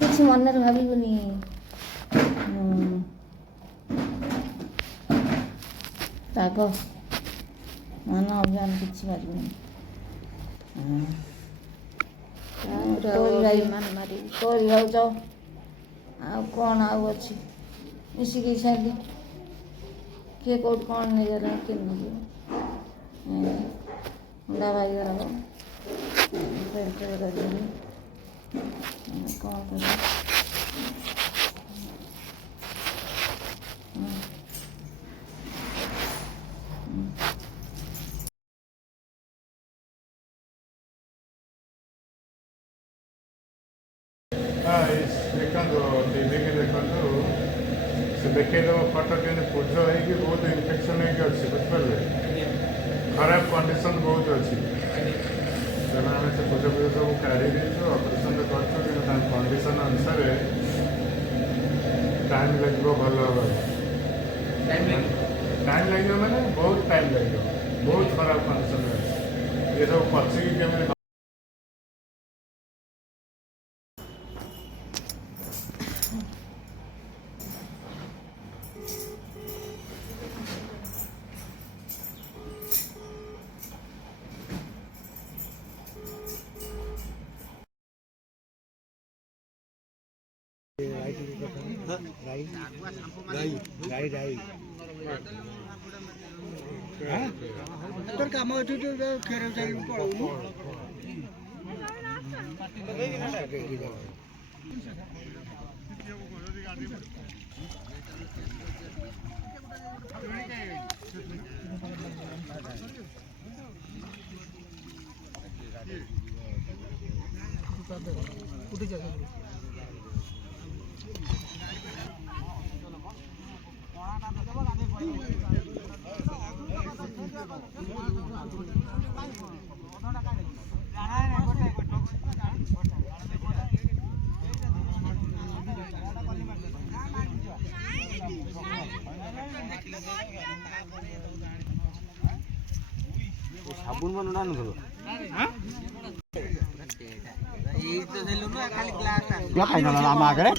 କିଛି ମନରେ ଭାବିବୁନି। ରାଗ ମନ ଅଜ୍ଞାନ କିଛି ପାରିବୁନି। ତୋରି ଭାଉଜ ଆଉ କ'ଣ ଆଉ ଅଛି ମିଶିକି ସେମିତି କିଏ କେଉଁଠି କ'ଣ ନେଇଗଲା କିଏ ନେଇଯିବ। ହୁଣ୍ଡା ଭାଇଗର କରିଦେବି କ'ଣ କରିବା। ଦେଖନ୍ତୁ ଟିଭିକି ଦେଖନ୍ତୁ ସେ ଦେଖେଇଦେବ ଫଟୋ କେମିତି ପୂଜ ହେଇକି ବହୁତ ଇନଫେକ୍ସନ୍ ହେଇକି ଅଛି ବୁଝିପାରିଲେ। ଖରାପ କଣ୍ଡିସନ୍ ବହୁତ ଅଛି ତେଣୁ ଆମେ ସେ ପୂଜ ସବୁ କାଢ଼ି ଦେଇଛୁ ଅପରେସନ୍ରେ କରିଛୁ କିନ୍ତୁ ତାଙ୍କ କଣ୍ଡିସନ୍ ଅନୁସାରେ ଟାଇମ୍ ଲାଗିବ ଭଲ ହେବାକୁ। ଟାଇମ୍ ଲାଗିବ ମାନେ ବହୁତ ଟାଇମ୍ ଲାଗିବ ବହୁତ ଖରାପ କଣ୍ଡିସନ୍ରେ ଅଛି ଏସବୁ ପଚିକି କେମିତି काम अच्छे खेर पड़ू साबुन मन उड़ा नथलो एई तो सेलु न खाली ग्लास आ खाइ न आम आगरे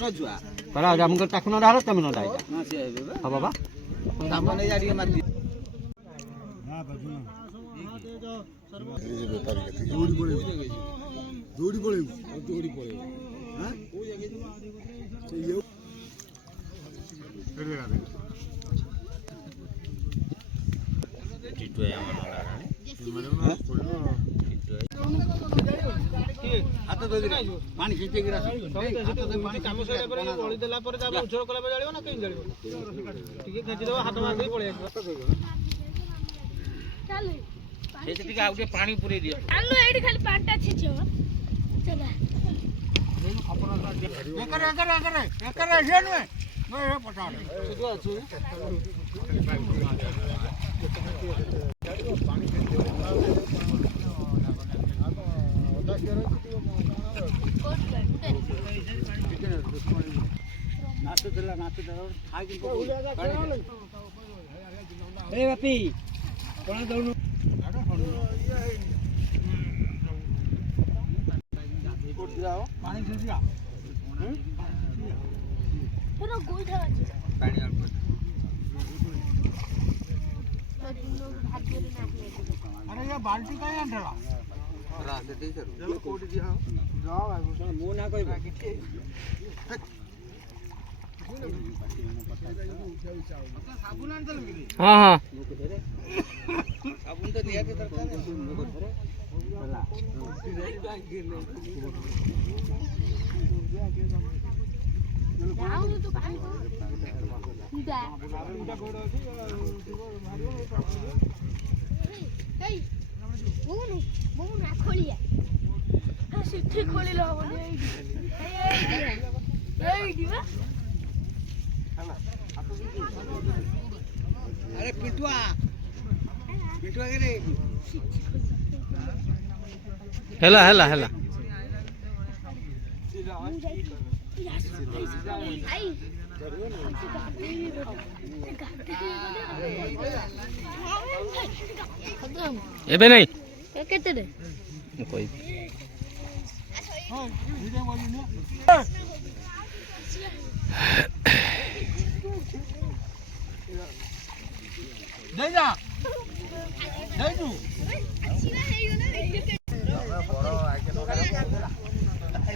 पर हम को ताखुन डाल तम न डाइ हां से हेबे बा हां बाबा साबुन नै जाडी मारती हां बजू धीरे व्यापारी के दौड़ी पड़े हां ये कर लगा दे टिटो है हमर हाथ दे पानी खींचे गिरा पानी काम सैला पर बळी देला पर जा उछळ कला पर जाळियो ना केन जाळियो ठीक खींची देबो हाथ मार दे पळे चल से ठीक आउ पानी पुरे दियो आलू एडी खाली पाटा छिचियो चला एकर जेन में मैं पटाड़ सीधो अछि पानी ए बापी कोना दउनु कोट जाओ पानी से दिया पूरा गोइठा अछि पानी अल्प अरे ये बाल्टी का अंडला रास्ते दे चलो कोट दिया जाओ भाई मु ना कोई साबुन आन चल हां हां साबुन तो दिया के दरकार चला जाओ तो भाई जा उटा गोड़ अछि ए वो ना खोलिया हां सिठी खोली लो ए दिवा अरे पिटुआ ହେଲା ହେଲା ହେଲା ଏବେ ନାଇଁ କେତେ ମୁଁ କହିବି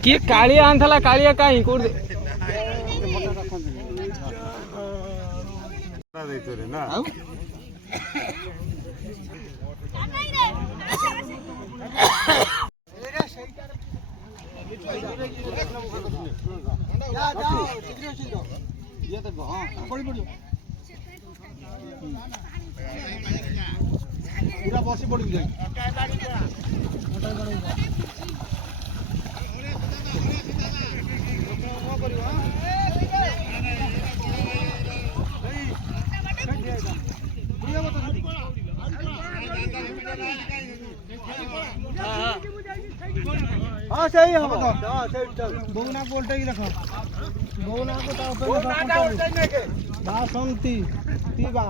କିଏ କାଳିଆ ଆଣିଥିଲା କାଳିଆ କାହିଁ କୋଉଠି ଦେଇଥିଲେ ନା पूरा बसी पड़ी जाए हाँ सही है बहुना को उल्टा ही रखा बहुना को बासंती तीबा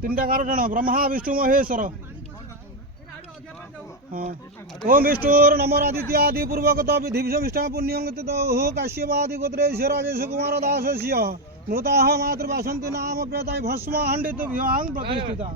तीनटा 11 जन ब्रह्मा विष्णु महेश्वर हाँ ओम विष्णुर नमो आदित्य आदि पूर्वक विधि विष्णु पुण्यंग हो काश्यपादि गोत्रेश राजेश कुमार दासस्य मृताः मातृवासन्ति नाम प्रेताय भस्म हंडित विवाह प्रतिष्ठिता